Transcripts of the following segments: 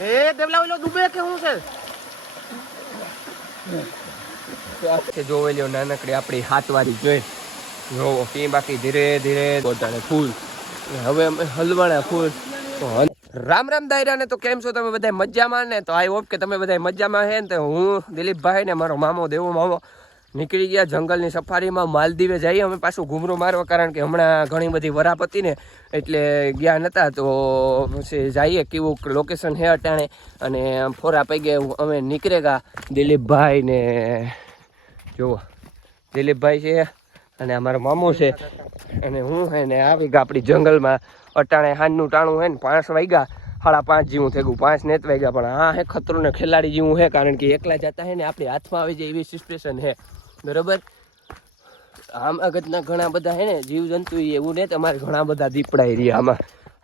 એ દેવલા ઓલો ડૂબે કે હાથવારી જોઈ. જોવો, કે બાકી ધીરે ધીરે ફૂલ. હવે અમે હલવાના ફૂલ. રામ રામ દાયરા ને તો કેમ છો તમે બધા મજામાં ને? તો આઈ હોપ કે તમે બધા મજામાં હે ને તો હું દિલીપભાઈ ને મારો મામો દેવો મામો નીકળી ગયા જંગલની સફારીમાં. માલદીવે જઈએ અમે પાછું ઘૂમરો મારવા કારણ કે હમણાં ઘણી બધી વરાપ હતી ને, એટલે ગયા નહોતા તો પછી જઈએ, કેવું લોકેશન હે અટાણે. અને ફોરા પૈગે અમે નીકળે ગયા દિલીપભાઈ ને, જુઓ. દિલીપભાઈ છે અને અમારો મામો છે. અને હું હે ને આવી ગયા આપણી જંગલમાં. અટાણે હાંજનું ટાણું હે ને, પાંચ વાગ્યા. સાડા પાંચ જેવું થઈ ગયું પાંચ નેત વાગ્યા, પણ હા હે ખતરો ને ખેલાડી જેવું હે, કારણ કે એકલા જતા હે ને આપણી હાથમાં આવી જાય એવી સિચ્યુએશન હે. બરોબર? આમ અગતના ઘણા બધા હે ને જીવજંતુ એવું ને તમારે ઘણા બધા દીપડા રહ્યા આમાં.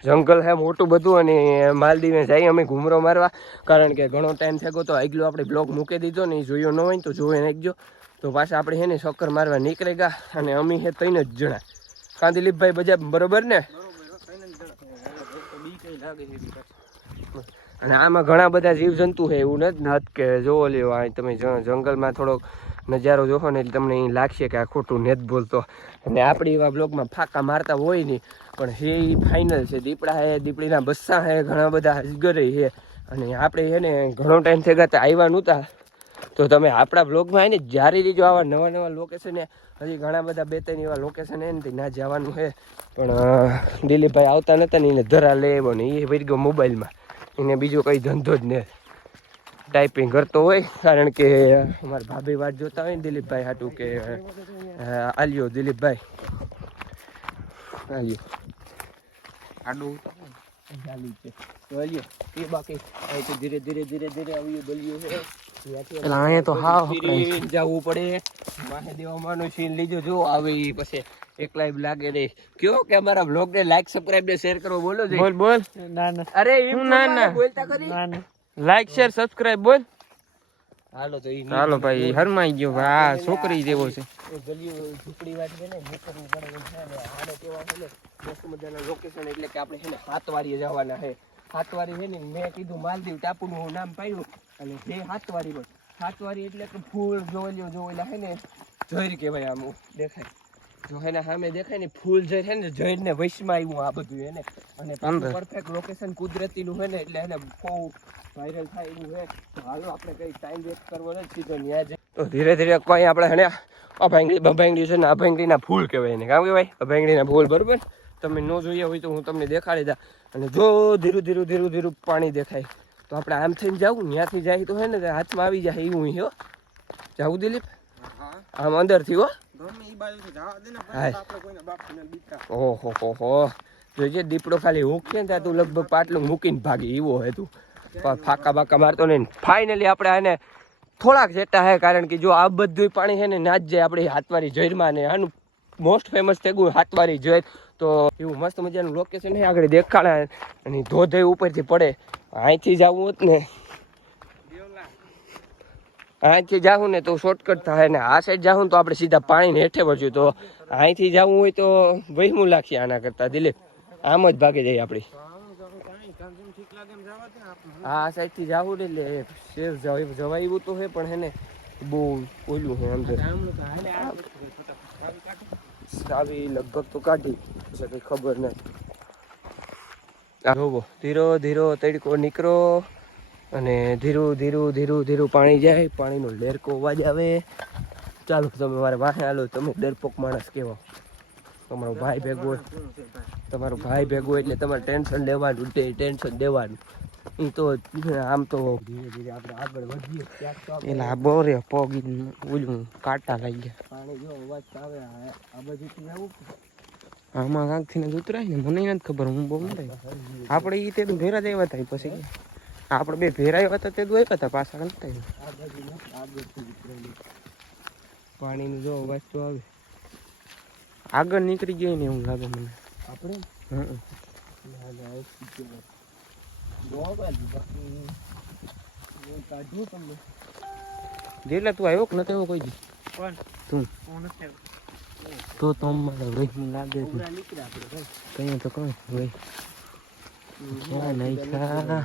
જંગલ હે મોટું બધું અને માલદીવે જઈએ અમે ઘૂમરો મારવા. કારણ કે ઘણો ટાઈમ થઈ ગયો તો આગલો આપણે બ્લોગ મૂકી દીધો ને એ જોયો ન હોય તો જોઈ નાખજો તો પાછા આપણે હે ને ચક્કર મારવા નીકળી ગયા અને અમે હે તઈને જ જણા. કાં દિલીપભાઈ બજા બરોબર ને? અને આમાં ઘણા બધા જીવજંતુ છે એવું નથી નથ કે જોવો લ્યો, આ તમે જંગલમાં થોડોક નજારો જોવો ને તમને અહીં લાગશે કે આ ખોટું નથી બોલતો. અને આપણી એવા બ્લોગમાં ફાંકા મારતા હોય નહીં પણ એ ફાઇનલ છે. દીપડા હે, દીપડીના બસ્સા હે, ઘણા બધા અજગરે છે અને આપણે છે ને ઘણો ટાઈમ થઈ ગયા આવ્યા નહોતા. તો તમે આપણા બ્લોગમાં આવીને જારી લીજો આવા નવા નવા લોકેશન હજી ઘણા બધા બે ત્રણ એવા લોકેશન હે ને ના જવાનું છે પણ દિલીપભાઈ આવતા નતા ને એને ધરા લે એવો ને એ વળી ગયો મોબાઈલમાં. એને બીજો કંઈ ધંધો જ નહીં ટાઈપિંગ કરતો હોય. કારણ કે અમારા ભાભી વાત જોતા હોય ને દિલીપભાઈ હાટું કે આલ્યો દિલીપભાઈ. આલ્યો. આડું ચાલી છે. તો આલ્યો એ બાકી અહીંથી ધીરે ધીરે ધીરે ધીરે આવ્યું દલિયું છે. ત્યાંથી અહીંયા તો હાવ જવું પડે. માહે દેવામાં સીન લીજો જો આવે ઈ પછી એક લાઈવ લાગે રે કયો કે અમારા બ્લોગ ને લાઈક સબસ્ક્રાઇબ ને શેર કરો બોલો બોલ બોલ. ના ના અરે ના, ના. બોલતા કરી ના ના. લાઈક શેર સબસ્ક્રાઇબ બોલ. હાલો તો ઈ ચાલો ભાઈ હરમાઈ ગયો આ છોકરી જેવો છે. ઝૂંપડી વાત છે ને નીકળવું પડે છે ને આને કેવા છે ને મસ્ત મજાના લોકેશન એટલે કે આપણે છે ને હાથવારીએ જવાના છે. હાથવારી છે ને મેં કીધું માલદીવ ટાપુનું હું નામ પાડ્યું અને તે હાથવારી પણ હાથવારી એટલે કે ફૂલ જોવેલ્યો જોવેલા છે ને જોઈ કહેવાય આમ દેખાય. જો એના સામે દેખાય ને ફૂલ જે છે ને જૈર ને વૈશમાં આવ્યું આ બધું એને અને પરફેક્ટ લોકેશન કુદરતીનું છે ને એટલે એને બહુ વાયરલ થાય એવું છે તો હાલો આપણે કઈ ટાઈમ વેસ્ટ કરવો નથી સીધો ન્યા જઈ તો ધીરે ધીરે કોઈ આપણે હે ને અભાંગડી બભાંગડી છે ને અભાંગડીના ફૂલ કહેવાય એને. કામ કહેવાય? અભાંગડીના ફૂલ બરોબર? તમે ન જોઈએ હોય તો હું તમને દેખાડી દા. અને જો ધીરું ધીરું ધીરું ધીરું પાણી દેખાય. તો આપણે આમ થઈને જાવું ત્યાંથી જાય તો હે ને હાથમાં આવી જાય એવું હો. જાવું દિલીપ? આમ અંદરથી હો? ઓહો હો હો. જોજે દીપડો ખાલી હુંકશે ને તું લગભગ પાટલું મૂકીને ભાગી એવો હે તું. ફાકા બાકા મારતો નહીં. ફાઇનલી આપણે આને થોડાક જેટા હે કારણ કે જો આ બધું પાણી છે ને ના જ જાય આપણી હાથવારી જૈરમાં ને આનું મોસ્ટ ફેમસ થઈ ગયું હાથવારી જૈર તો એવું મસ્ત મજાનું લોકેશન છે આગળ દેખાડા અને ધોધે ઉપરથી પડે. અહીંથી આવવું હોત ને. અહીંથી જાઉં ને તો શોર્ટકટ થાય ને આ સાઈડ જાઉં તો આપણે સીધા પાણીને હેઠે વળશું તો અહીંથી જવું હોય તો વહીમું લાખીએ આના કરતાં, દિલીપ. આમ જ ભાગી જાય આપણી. આ સાઈડથી જાવું ને એટલે શેર જવાય તો હે, પણ હે ને બહુ ઓલું છે અંદર. ચાવી લગભગ તો કાઢી પછી કંઈ ખબર નહીં જોવો, ધીરો ધીરો તડકો નીકળો. અને ધીરું ધીરું ધીરું ધીરું પાણી જાય પાણીનો લેરકો અવાજ આવે. ચાલો તમે મારે વાહે હાલો તમે ડરપોક માણસ કહેવો તમારો ભાઈ ભેગો હોય. તમારો ભાઈ ભેગો હોય એટલે તમારે ટેન્શન લેવાનું ટેન્શન દેવાનું. એ તો આમ તો ધીરે ધીરે આપણે આગળ વધીએ. એટલે આ બોરે પોગી ઓલું કાંટા લાગી ગયા પાણી જો અવાજ આવે આ આ આવું. આમાં કાંકથી ને ઉતરાય ને મને નથી ખબર હું બહુ આપણે એ તે ભેરા જ આવ્યા થાય પછી. આપણે બે ભેરા આવ્યા હતા તે દોઈ હતા પાછા ઉતરેલું. પાણીનું જો અવાજ તો આવે. આગળ નીકળી ગઈ ને એવું લાગે મને. આપણે? જેટલા તું આવ્યો કે નથી આવ્યો કોઈ દી? તું. તો તો મારે રહી લાગે છે. કઈ તો કઈ ભાઈ ક્યાં નહીં ખા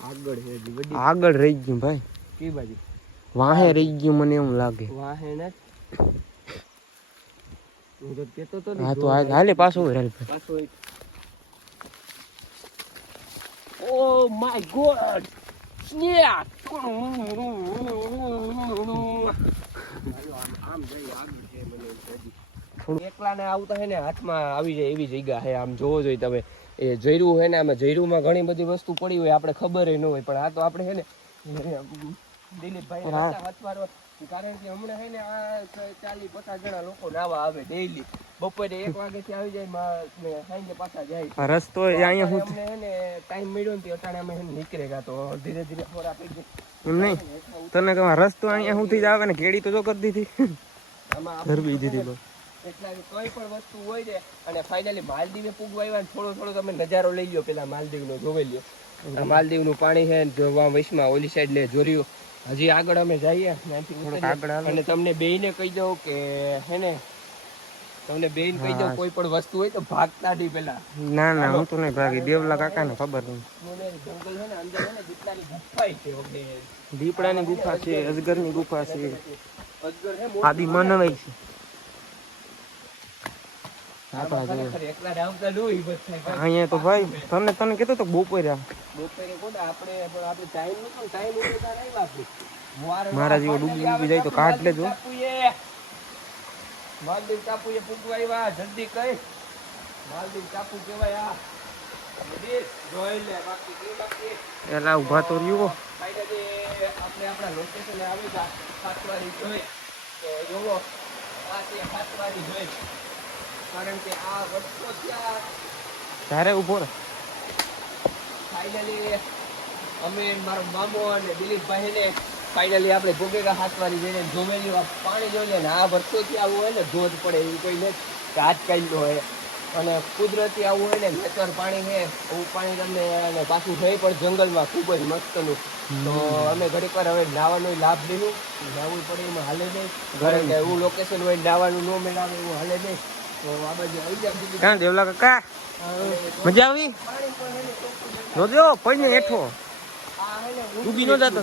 આગળ છે હજી વડી. આગળ રહી ગયું ભાઈ. કઈ બાજુ? વાહે રહી ગયું મને એમ લાગે. વાહે ને? હું તો કેતો તો હા તો હાલ- હાલે પાછો હાલ ભાઈ. પાછો ઓ માય ગોડ! સ્નેક એકલાને આવતા હે ને હાથમાં આવી જાય એવી જગ્યા હે આમ જોવો જોઈએ તમે. એ જયરું હોય ને આમાં જયરુંમાં ઘણી બધી વસ્તુ પડી હોય આપણે ખબર ન હોય પણ આ તો આપણે હે ને દિલીપભાઈ કારણ કે હમણાં છે ને આ ચાલીસ પચાસ જણા લોકો નાવા આવે ડેઈલી બપોરે એક વાગે આવી જાય સાંજે પાછા જાય. રસ્તો અહીંયા હું અમને ને ટાઈમ મળ્યો ને અટાણે અમે નીકળે ગયા તો ધીરે ધીરે થોડા પૈકી એમ નહીં? તને કહું રસ્તો અહીંયા સુધી જ આવે ને કેડી તો જો કરી દીધી. આમાં ગરબી દીધી બસ. એટલા કોઈ પણ વસ્તુ હોય ને અને ફાઇનલી માલદીવે પૂગવા આવ્યા થોડો થોડો તમે નજારો લઈ લો પેલા માલદીવનો જોવે લ્યો. આ માલદીવનું પાણી છે જોવા વૈશમાં ઓલી સાઈડ લે જોર્યું. હજી આગળ અમે જઈએ અને તમને બેયને કહી દઉં કે હે ને તમને બેયને કહી દઉં કોઈ પણ વસ્તુ હોય તો ભાગતા નહીં પેલા. ના ના હું તો નહીં ભાગી. દેવલા કાકા ને ખબર નહીં. જંગલ છે ને અંદર છે ને વગેરે. દીપડાની ગુફા છે અજગરની ગુફા છે. અજગર છે મોટું. આદિ માનવાઈ છે આમાં આપણા જેવા. ખરેખર એકલા રામતા ન હોય બસ થાય. અહીંયા તો ભાઈ તને તને કીધું તો બપોરે મારા જેવો ડૂબી ડૂબી જાય તો કાઢ લેજો. માલદીવ ટાપુ એ પૂગવા આવ્યા જલ્દી કઈ. માલદીવ ટાપુ કહેવાય આ એલા તો રહ્યો. આપણે આપણા લોકેશને આવી ગયા સાતવારી જોઈ. તો જોવો આ છે સાતવારી જોઈ. કારણ કે આ વર્ષો ત્યાં ધારે ઊભો રહે. ફાઇનલી અમે મારો મામો અને દિલીપભાઈ ને ફાઇનલી આપણે ભોગેગા હાથવાની જઈને જોમેલી પાણી જોઈ લે ને આ વર્ષોથી આવું હોય ને ધોધ પડે એવું કોઈ નથી. કે આજકાલનું હોય અને કુદરતી આવું હોય ને નેચર પાણી છે એવું પાણી તમને અને પાછું થઈ પણ જંગલમાં ખૂબ જ મસ્તનું. તો અમે ઘડીક વાર હવે નાવાનો લાભ લીધું. નાવું પડે એમાં હાલે નહીં. ઘરે એવું લોકેશન હોય નાવાનું ન મેળાવે એવું હાલે નહીં. ક્યાં દેવલા કાકા? મજા આવી? પણ છે ને જોજો હેઠો. ડૂબી ન જતો.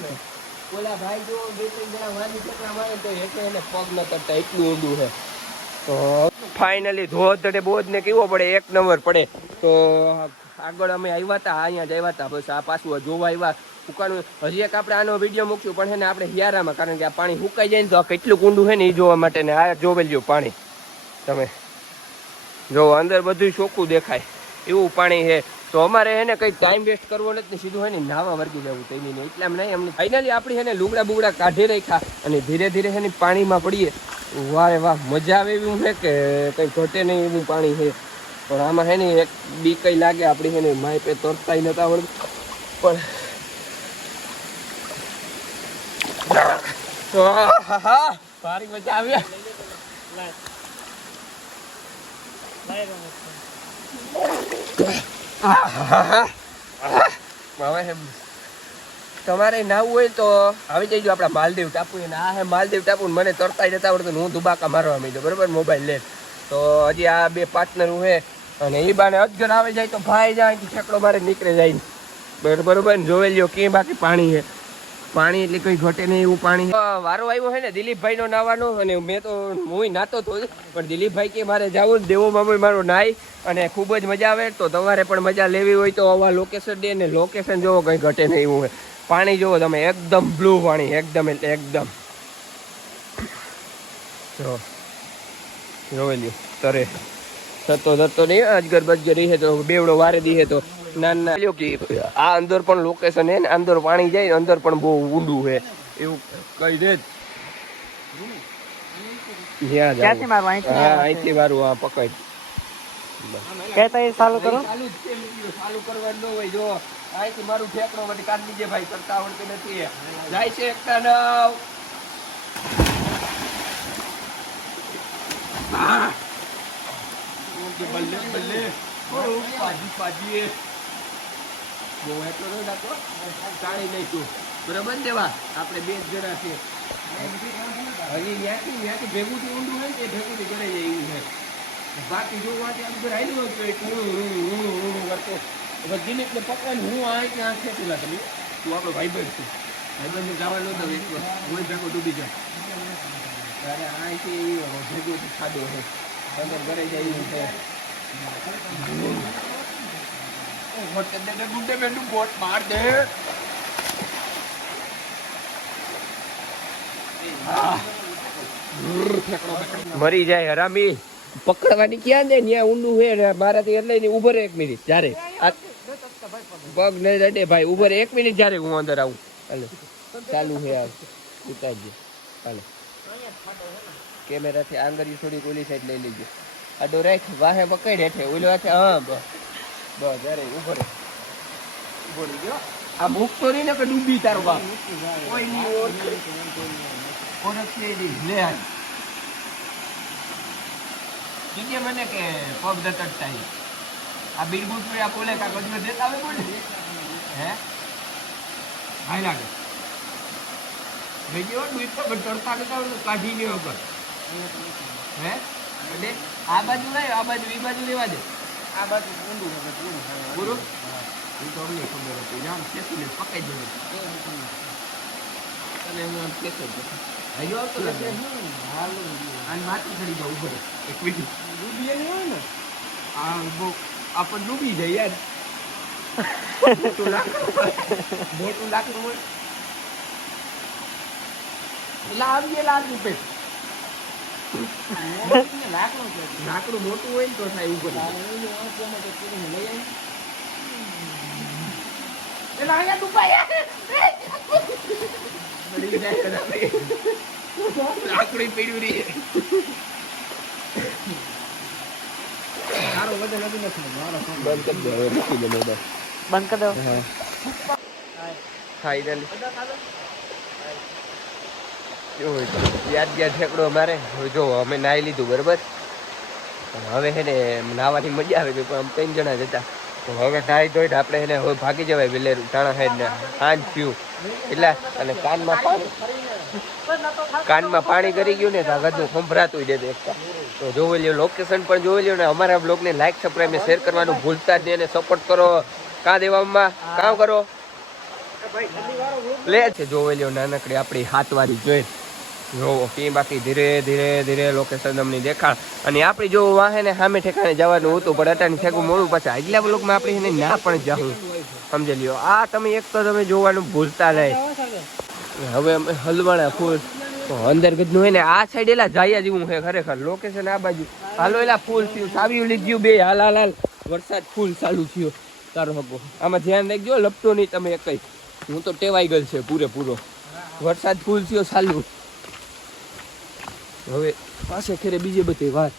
ઓલા ભાઈ જો બે ત્રણ જણા વાજી ચકરા મારે તો. એટલે એને પગ ન કરતા એટલું ઊંડું છે તો ફાઇનલી ધોધ બોધ ને કેવો પડે, એક નંબર પડે. તો આગળ અમે આવ્યા હતા અહીંયા જ આવ્યા હતા બસ આ પાછું જોવા આવ્યા. ઉકાળું હજી એક આપણે આનો વીડિયો મૂકશું પણ છે ને આપણે હિયારામાં, કારણ કે આ પાણી સુકાઈ જાય ને તો કેટલું ઊંડું છે ને એ જોવા માટે ને આ જોવેલ્યું પાણી. તમે જો અંદર બધું ચોખ્ખું દેખાય, એવું પાણી છે. તો અમારે એને કંઈ ટાઈમ વેસ્ટ કરવો નથી સીધું હોય ને નાવા વર્ગી જવું તેની નહીં એટલે એમ નહીં એમને ફાઇનલી આપણી એને લુગડા બુગડા કાઢી રાખ્યા અને ધીરે ધીરે એને પાણીમાં પડીએ. વારે વાહ, મજા આવે એવું છે કે કંઈ ઘટે નહીં એવું પાણી છે. પણ આમાં હે ને એક બી કઈ લાગે, આપણી હે ને માય પે તરતાય નતા આવડતું પણ ભારી મજા આવી. હવે હે તમારે નાવું હોય તો આવી જઈજો આપણા માલદીવ ટાપુ આ હે માલદીવ ટાપુ મને તરતા જતા આવડતું હું દુબાકા મારવા માંડ્યો, બરોબર? મોબાઈલ લે તો હજી આ બે પાર્ટનર છે અને એ બાને અજગર આવે જાય તો ભાઈ જાય છેકડો મારે નીકળે જાય. બરોબર? બરોબર? લ્યો કે બાકી પાણી છે પાણી એટલે કોઈ ઘટે નહીં એવું પાણી. વારો આવ્યો છે ને દિલીપભાઈ નો નાવાનો અને મેં તો હું નાતો તો પણ દિલીપભાઈ કે મારે જવું દેવો મામો મારો નાય અને ખૂબ જ મજા આવે તો તમારે પણ મજા લેવી હોય તો આવા લોકેશન દે ને લોકેશન જોવો કંઈ ઘટે નહીં એવું પાણી જોવો તમે, એકદમ બ્લુ પાણી, એકદમ એટલે એકદમ. જો લ્યો, તરે. થતો થતો નહીં અજગર બજગર રહી તો, બેવડો વારે દીહે તો. ના ના. આ અંદર પણ લોકેશન હે ને અંદર પાણી જાય અંદર પણ બહુ ઊંડું હે. એવું કહી દે ક્યાંથી. અહીંથી હા અહીંથી મારું આ પકડ. કહેતા એ ચાલુ કરો. ચાલુ જ ન હોય અહીંથી મારું ઠેકડો વળી ભાઈ કરતા આવડતું નથી જાય છે એકતા નવ. બલ્લે બલ્લે. પાજી પાજી બહુ એટલો નહીં નાખો ચાળી લઈશું. બરાબર દેવા? આપણે બે જ જણા છીએ. હજી ત્યાંથી ત્યાંથી ભેગું થી ઊંડું હોય ને એ ભેગું થી ઘરે જાય એવું છે બાકી જો ત્યાં આ બધું રાયલું હોય તો એક ઊંડું ઊંડું ઊંડું ઊંડું કરતો. હવે દિલીપને પકડીને હું આ રીતે આ પેલા તમે. તું આપણો ભાઈબંધ છું. ભાઈબંધ જવાનું તો એક વાર. હું ભેગો ડૂબી જાય અરે અહીંથી ભેગું ખાધો છે અંદર ઘરે જાય એવું છે માર જાય હરામી. પકડવાની ક્યાં દે? ત્યાં ઊંડું ને મારાથી એટલે નહીં ઊભો એક મિનિટ. જ્યારે આ પગ નહીં રડે ભાઈ ઊભો રહે એક મિનિટ જ્યારે હું અંદર આવું. હાલો, ચાલુ આ. ઉતારજો. હાલો. કેમેરાથી આંગળી થોડીક ઓલી સાઈડ લઈ લેજો. આડો રાખ વાહે પકડ હેઠે ઓલો હાથે હા બસ જ્યારે ઊભો રહે. ઊભો રહી ગયો. આ મુખ તો નહીં ને કે ડૂબી તારો બાપ? કોઈ નહીં લે હાલ કીજે મને કે પગ દતડતા ઈ. આ બિરબુટ પર આ બોલે કા ગજમે દેતા આવે બોલે હે? હાય લાગે. વેજો ડુઈ પર તડતા દેતા હોય તો કાઢી લ્યો વગર હે? એટલે આ બાજુ નહીં આ બાજુ ઈ બાજુ લેવા દે. આ બાજુ ઊંડું છે પૂરું પૂરું એ તો અમને ખબર હતી. જામ ખેતી ને પકાઈ દેવું. અને હું આમ ખેતો જ હજુ આવતો લાગે આને માથે ચડી જાવ ઊભો રહે. એક મિનિટ આ બહુ આપણ ડૂબી જાય યાર. મોટું લાકડું. મોટું લાકડું હોય. એટલે આવીએ લાકડું પે લાકડું મોટું હોય ને તો થાય ઉપર એટલે અહીંયા ડૂબાય મરી જાય કદાચ. લાકડી પીડ્યું રહી બંધ કરી દો હવે મૂકી દો મોબાઈલ બંધ કરી દો ફાઇનલી યાદગાર ઠેકડો મારે? જો, અમે નાહી લીધું, બરોબર? હવે છે ને નાહવાની મજા આવે છે, પણ આમ ત્રણ જણા જતા હવે નાહી ધોઈને આપણે એને હવે ભાગી જવાય વેલેરું, ટાણા સાઈડ ને સાંજ થયું. એટલે, અને કાનમાં પાણી. કાનમાં પાણી કરી ગયું ને, તો આ ગધું સંભળાતું જ દેખતા તો. જોઈ લ્યો લોકેશન પણ જોઈ લ્યો ને, અમારા બ્લોગને લાઈક સબસ્ક્રાઈબ ને શેર કરવાનું ભૂલતા જ નહીં અને સપોર્ટ કરો. કાં દેવામાં કામ કરો? લે છે, જોઈ લ્યો નાનકડી આપણી હાથવાળી જોઈ. જોવો કે બાકી ધીરે ધીરે ધીરે લોકેશન અમને દેખાડ અને આપણે જો વાહે ને સામે ઠેકાણે જવાનું હતું, પણ અટાણી ઠેકું મોડું પાછા આગલા બ્લોકમાં આપણે એને ના પણ જાઉં સમજી લ્યો. આ તમે એક તો તમે જોવાનું ભૂલતા નહીં. હવે અમે હલવાણા ફૂલ. અંદર ગજનું હોય ને, આ સાઈડ એલા જાય જેવું છે ખરેખર. લોકેશન આ બાજુ. હાલો એલા ફૂલ થયું. સાવ્યું લીધું બે. હાલ હાલ હાલ. વરસાદ ફૂલ ચાલુ થયો. તારો હગો. આમાં ધ્યાન રાખજો, લપટો નહીં તમે કઈ. હું તો ટેવાઈ ગયેલ છે પૂરેપૂરો. વરસાદ ફૂલ થયો ચાલુ. હવે પાસે ખેરે બીજે બધી વાત.